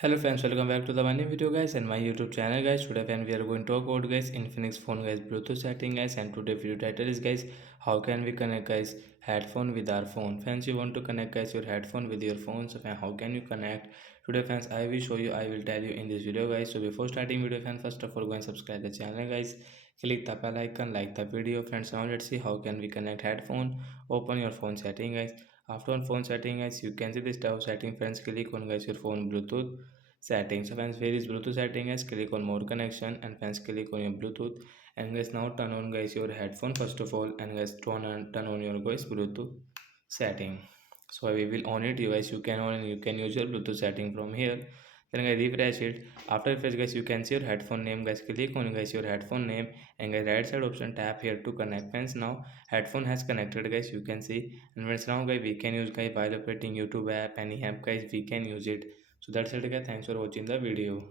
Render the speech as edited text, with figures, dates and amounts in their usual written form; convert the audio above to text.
Hello friends, welcome back to the new video guys and my YouTube channel guys. Today we are going to talk about guys Infinix phone guys Bluetooth setting guys, and today video title is guys how can we connect guys headphone with our phone. Fans, you want to connect guys your headphone with your phone, so how can you connect? Today fans, I will show you, I will tell you in this video guys. So before starting video fans, first of all go and subscribe the channel guys, click the bell icon, like the video friends. Now let's see how can we connect headphone. Open your phone setting guys. After on phone setting guys, you can see this tab setting friends, click on guys your phone Bluetooth settings. So fans, where is Bluetooth setting guys, click on more connection and fans click on your Bluetooth, and guys now turn on guys your headphone first of all, and guys turn on your guys Bluetooth setting. So we will on it, you guys you can on, you can use your Bluetooth setting from here. Then guys refresh it. After refresh guys, you can see your headphone name guys, click on guys your headphone name, and guys right side option tap here to connect. Fans, now headphone has connected guys, you can see. And friends, now guys we can use guys while operating YouTube app, any app guys we can use it. So that's it guys, thanks for watching the video.